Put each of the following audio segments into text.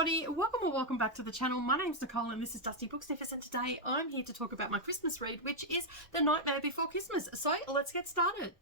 everybody, welcome back to the channel. My name's Nicole and this is Dusty Book Sniffers, and today I'm here to talk about my Christmas read, which is The Nightmare Before Christmas. So let's get started.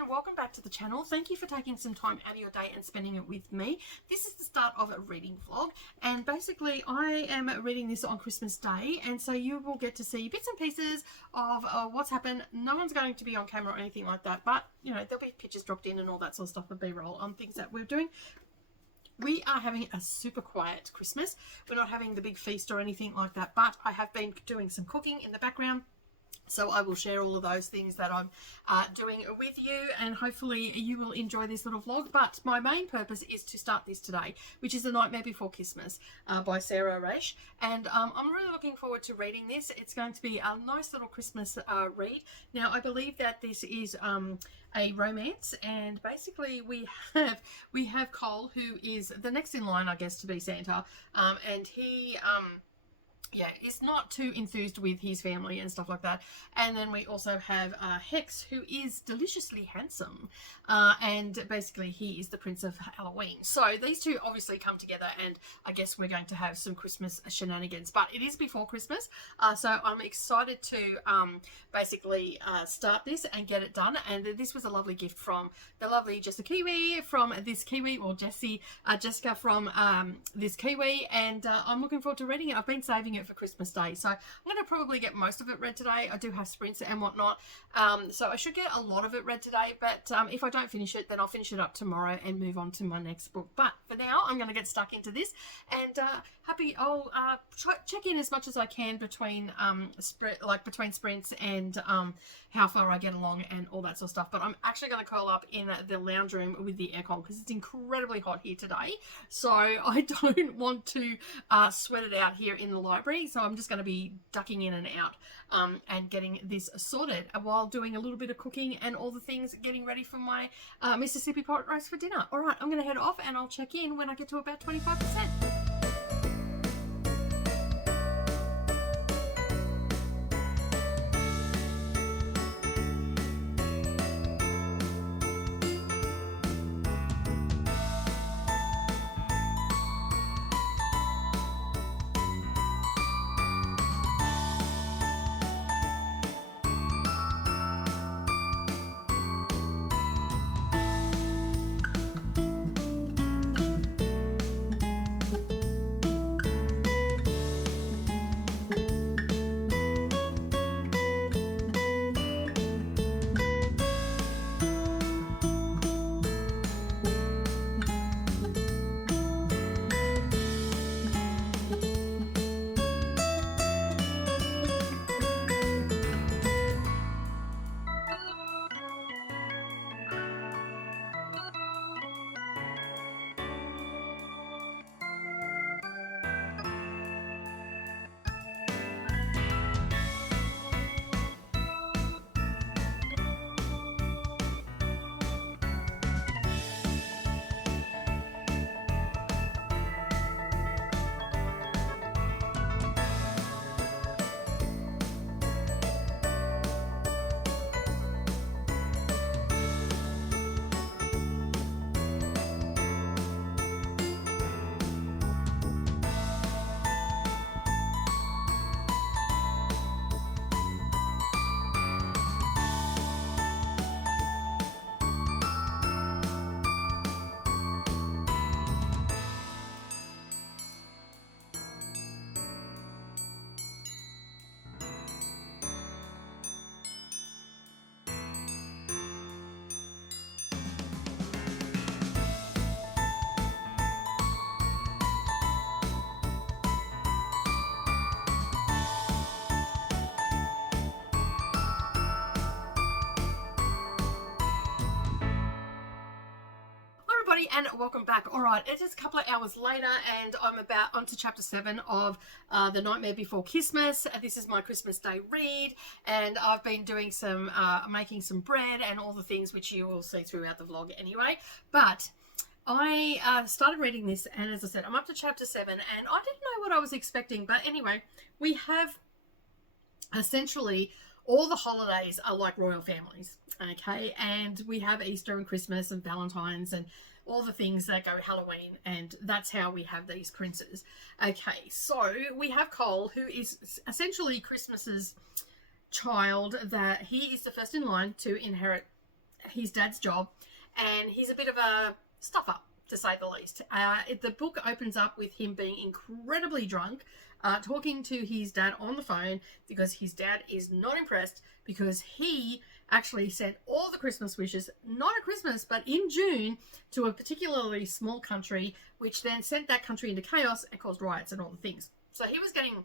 And welcome back to the channel. Thank you for taking some time out of your day and spending it with me. This is the start of a reading vlog, and basically I am reading this on Christmas Day, and so you will get to see bits and pieces of what's happened. No one's going to be on camera or anything like that, but you know, there'll be pictures dropped in and all that sort of stuff for B-roll on things that we're doing. We are having a super quiet Christmas. We're not having the big feast or anything like that, but I have been doing some cooking in the background. So I will share all of those things that I'm doing with you, and hopefully you will enjoy this little vlog. But my main purpose is to start this today, which is The Nightmare Before Christmas by Sarah Raish. And I'm really looking forward to reading this. It's going to be a nice little Christmas read. Now, I believe that this is a romance, and basically we have Cole, who is the next in line, I guess, to be Santa, and he yeah, is not too enthused with his family and stuff like that. And then we also have Hex, who is deliciously handsome, and basically he is the Prince of Halloween. So these two obviously come together, and I guess we're going to have some Christmas shenanigans, but it is before Christmas, so I'm excited to basically start this and get it done. And this was a lovely gift from the lovely Jessica from this Kiwi, and I'm looking forward to reading it. I've been saving it for Christmas Day, so I'm going to probably get most of it read today. I do have sprints and whatnot, so I should get a lot of it read today, but if I don't finish it, then I'll finish it up tomorrow and move on to my next book. But for now, I'm going to get stuck into this, and I'll check in as much as I can between between sprints and how far I get along and all that sort of stuff. But I'm actually going to curl up in the lounge room with the aircon because it's incredibly hot here today, so I don't want to sweat it out here in the library. So I'm just going to be ducking in and out and getting this sorted while doing a little bit of cooking and all the things, getting ready for my Mississippi pot roast for dinner. All right, I'm going to head off and I'll check in when I get to about 25%. And welcome back. All right, it is a couple of hours later and I'm about onto chapter 7 of The Nightmare Before Christmas. This is my Christmas Day read, and I've been doing some making some bread and all the things which you will see throughout the vlog anyway. But I started reading this, and as I said, I'm up to chapter 7, and I didn't know what I was expecting. But anyway, we have essentially all the holidays are like royal families, okay? And we have Easter and Christmas and Valentine's and all the things that go Halloween, and that's how we have these princes. Okay, so we have Cole, who is essentially Christmas's child, that he is the first in line to inherit his dad's job, and he's a bit of a stuff-up, to say the least. The book opens up with him being incredibly drunk, talking to his dad on the phone, because his dad is not impressed, because he actually sent all the Christmas wishes, not at Christmas, but in June, to a particularly small country, which then sent that country into chaos and caused riots and all the things. So he was getting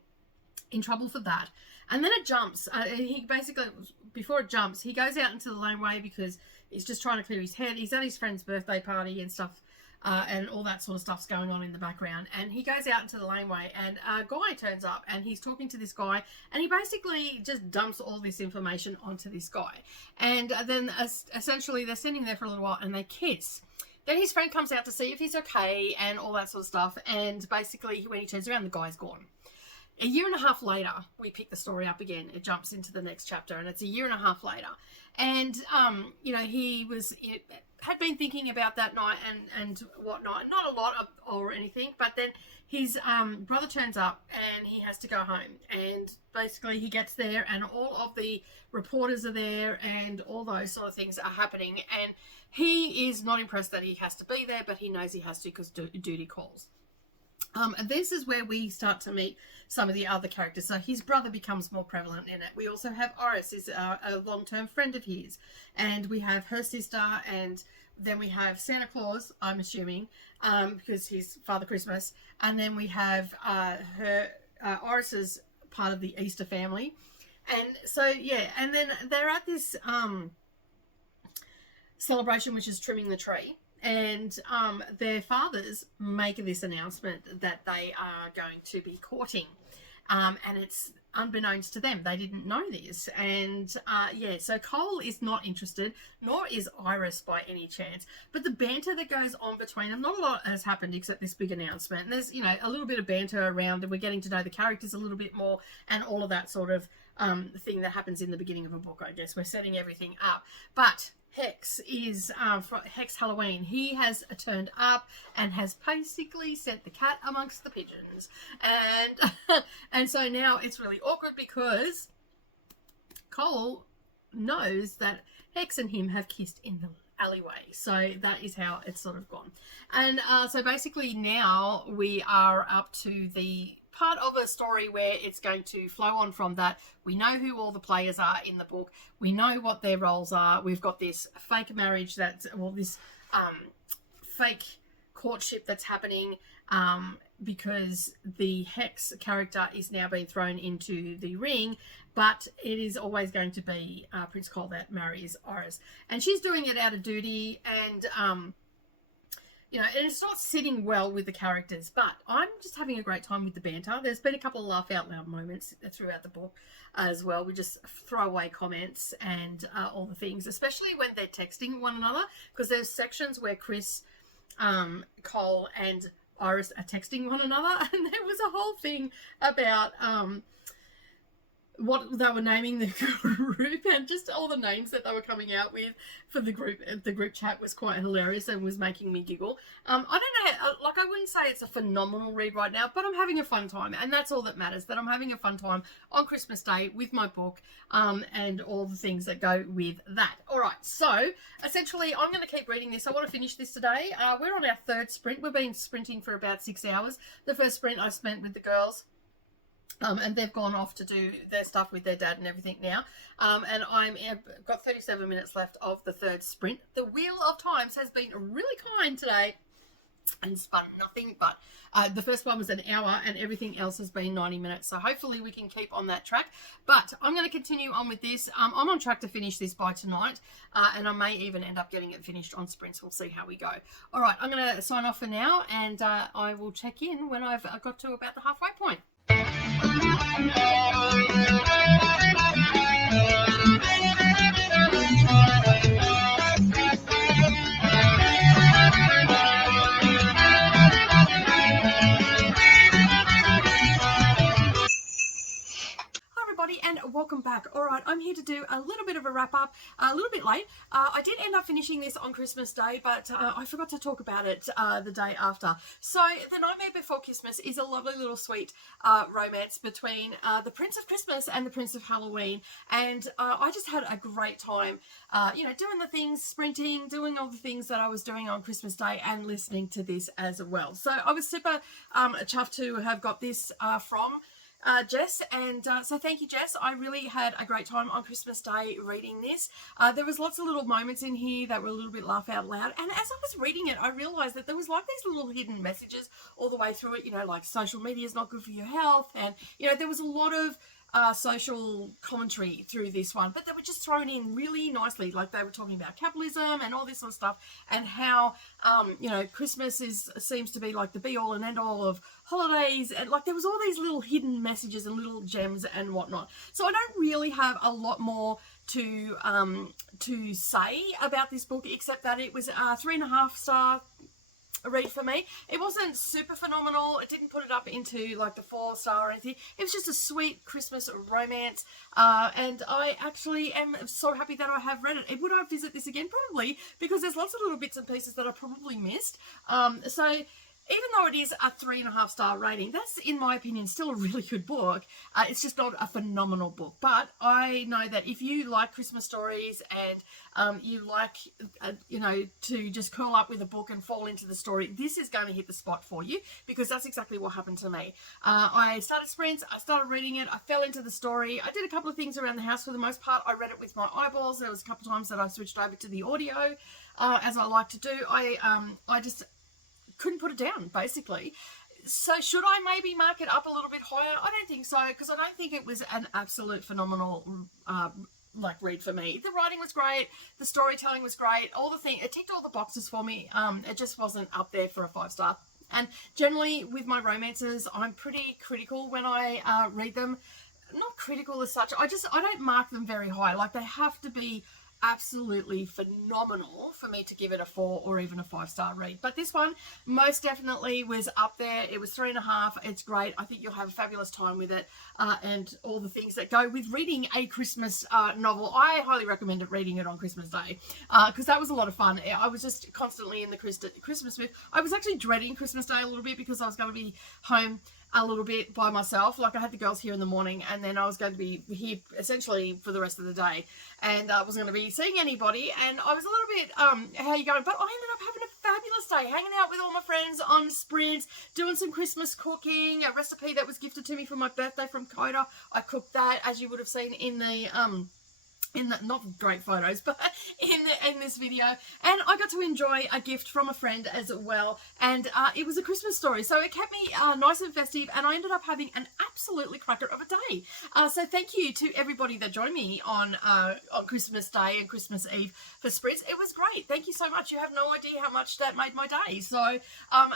in trouble for that. And then it jumps. He basically, before it jumps, he goes out into the laneway because he's just trying to clear his head. He's at his friend's birthday party and stuff, and all that sort of stuff's going on in the background. And he goes out into the laneway, and a guy turns up, and he's talking to this guy, and he basically just dumps all this information onto this guy. And then essentially they're sitting there for a little while, and they kiss. Then his friend comes out to see if he's okay and all that sort of stuff. And basically when he turns around, the guy's gone. A year and a half later, we pick the story up again. It jumps into the next chapter, and it's a year and a half later. And, you know, he had been thinking about that night and whatnot. Not a lot or anything, but then his brother turns up, and he has to go home. And basically he gets there, and all of the reporters are there, and all those sort of things are happening. And he is not impressed that he has to be there, but he knows he has to because duty calls. And this is where we start to meet some of the other characters. So his brother becomes more prevalent in it. We also have Iris, is a long-term friend of his. And we have her sister, and then we have Santa Claus, I'm assuming, because he's Father Christmas. And then we have Iris's part of the Easter family. And so, yeah, and then they're at this celebration, which is trimming the tree. And their fathers make this announcement that they are going to be courting. And it's unbeknownst to them. They didn't know this. And yeah, so Cole is not interested, nor is Iris by any chance. But the banter that goes on between them, not a lot has happened except this big announcement. And there's, you know, a little bit of banter around, and we're getting to know the characters a little bit more, and all of that sort of thing that happens in the beginning of a book, I guess. We're setting everything up. But Hex is for Hex Halloween. He has turned up and has basically sent the cat amongst the pigeons, and so now it's really awkward because Cole knows that Hex and him have kissed in the alleyway. So that is how it's sort of gone. And so basically now we are up to the part of a story where it's going to flow on from that. We know who all the players are in the book. We know what their roles are. We've got this fake marriage that's, well, this fake courtship that's happening because the Hex character is now being thrown into the ring, but it is always going to be Prince Cole that marries Iris. And she's doing it out of duty, and you know, and it's not sitting well with the characters, but I'm just having a great time with the banter. There's been a couple of laugh out loud moments throughout the book as well. We just throw away comments and all the things, especially when they're texting one another, because there's sections where Chris, Cole and Iris are texting one another, and there was a whole thing about what they were naming the group, and just all the names that they were coming out with for the group. The group chat was quite hilarious and was making me giggle. I don't know, like, I wouldn't say it's a phenomenal read right now, but I'm having a fun time, and that's all that matters, that I'm having a fun time on Christmas Day with my book, and all the things that go with that. All right, so essentially I'm going to keep reading this. I want to finish this today. We're on our third sprint. We've been sprinting for about 6 hours. The first sprint I spent with the girls, and they've gone off to do their stuff with their dad and everything now. And I've got 37 minutes left of the third sprint. The Wheel of Times has been really kind today and spun nothing but the first one was an hour, and everything else has been 90 minutes. So hopefully we can keep on that track. But I'm going to continue on with this. I'm on track to finish this by tonight, and I may even end up getting it finished on sprints. We'll see how we go. All right, I'm going to sign off for now, and I will check in when I've got to about the halfway point. welcome back. Alright, I'm here to do a little bit of a wrap up, a little bit late. I did end up finishing this on Christmas Day, but I forgot to talk about it the day after. So, The Nightmare Before Christmas is a lovely little sweet romance between the Prince of Christmas and the Prince of Halloween, and I just had a great time, you know, doing the things, sprinting, doing all the things that I was doing on Christmas Day and listening to this as well. So I was super chuffed to have got this from Jess, and so thank you, Jess. I really had a great time on Christmas Day reading this. There was lots of little moments in here that were a little bit laugh out loud, and as I was reading it I realized that there was like these little hidden messages all the way through it, you know, like social media is not good for your health, and you know, there was a lot of social commentary through this one, but they were just thrown in really nicely. Like they were talking about capitalism and all this sort of stuff, and how you know, Christmas seems to be like the be all and end all of holidays, and like there was all these little hidden messages and little gems and whatnot. So I don't really have a lot more to say about this book, except that it was a 3.5 star read for me. It wasn't super phenomenal. It didn't put it up into like the 4-star or anything. It was just a sweet Christmas romance, and I actually am so happy that I have read it. And would I visit this again? Probably, because there's lots of little bits and pieces that I probably missed. So even though it is a 3.5 star rating, that's, in my opinion, still a really good book. It's just not a phenomenal book. But I know that if you like Christmas stories and you like, you know, to just curl up with a book and fall into the story, this is going to hit the spot for you, because that's exactly what happened to me. I started sprints, I started reading it, I fell into the story. I did a couple of things around the house. For the most part, I read it with my eyeballs. There was a couple of times that I switched over to the audio, as I like to do. I just couldn't put it down, basically. So should I maybe mark it up a little bit higher? I don't think so, because I don't think it was an absolute phenomenal like read for me. The writing was great, the storytelling was great, all the things, it ticked all the boxes for me. It just wasn't up there for a 5-star. And generally with my romances, I'm pretty critical when I read them. Not critical as such, I don't mark them very high. Like, they have to be absolutely phenomenal for me to give it a 4 or even a 5-star read. But this one most definitely was up there. It was 3.5. It's great. I think you'll have a fabulous time with it, and all the things that go with reading a Christmas novel. I highly recommend reading it on Christmas Day, because that was a lot of fun. I was just constantly in the Christmas mood. I was actually dreading Christmas Day a little bit, because I was going to be home a little bit by myself. Like, I had the girls here in the morning, and then I was going to be here essentially for the rest of the day, and I wasn't going to be seeing anybody, and I was a little bit how you going? But I ended up having a fabulous day, hanging out with all my friends on sprints, doing some Christmas cooking, a recipe that was gifted to me for my birthday from Coda. I cooked that, as you would have seen in the not great photos, but in this video, and I got to enjoy a gift from a friend as well, and it was a Christmas story, so it kept me nice and festive, and I ended up having an absolutely cracker of a day. So thank you to everybody that joined me on Christmas Day and Christmas Eve for sprints. It was great. Thank you so much. You have no idea how much that made my day. So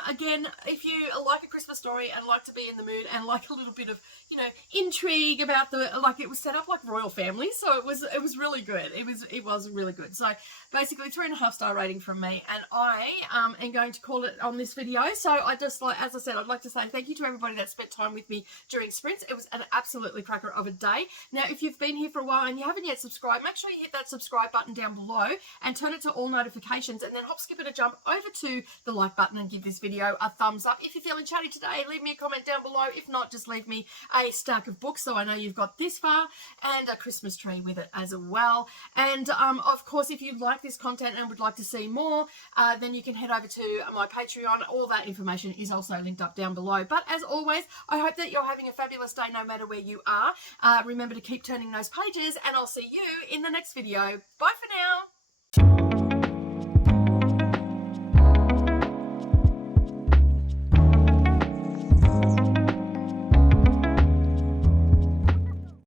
again, if you like a Christmas story and like to be in the mood and like a little bit of, you know, intrigue about it was set up like royal family, so it was really good. It was really good. So basically 3.5 star rating from me, and I am going to call it on this video. So I just, like, as I said, I'd like to say thank you to everybody that spent time with me during sprints. It was an absolutely cracker of a day. Now, if you've been here for a while and you haven't yet subscribed, make sure you hit that subscribe button down below and turn it to all notifications, and then hop, skip, and a jump over to the like button and give this video a thumbs up. If you're feeling chatty today, leave me a comment down below. If not, just leave me a stack of books so I know you've got this far, and a Christmas tree with it as well. And of course, if you like this content and would like to see more, then you can head over to my Patreon. All that information is also linked up down below. But as always, I hope that you're having a fabulous day no matter where you are. Remember to keep turning those pages, and I'll see you in the next video. Bye for now.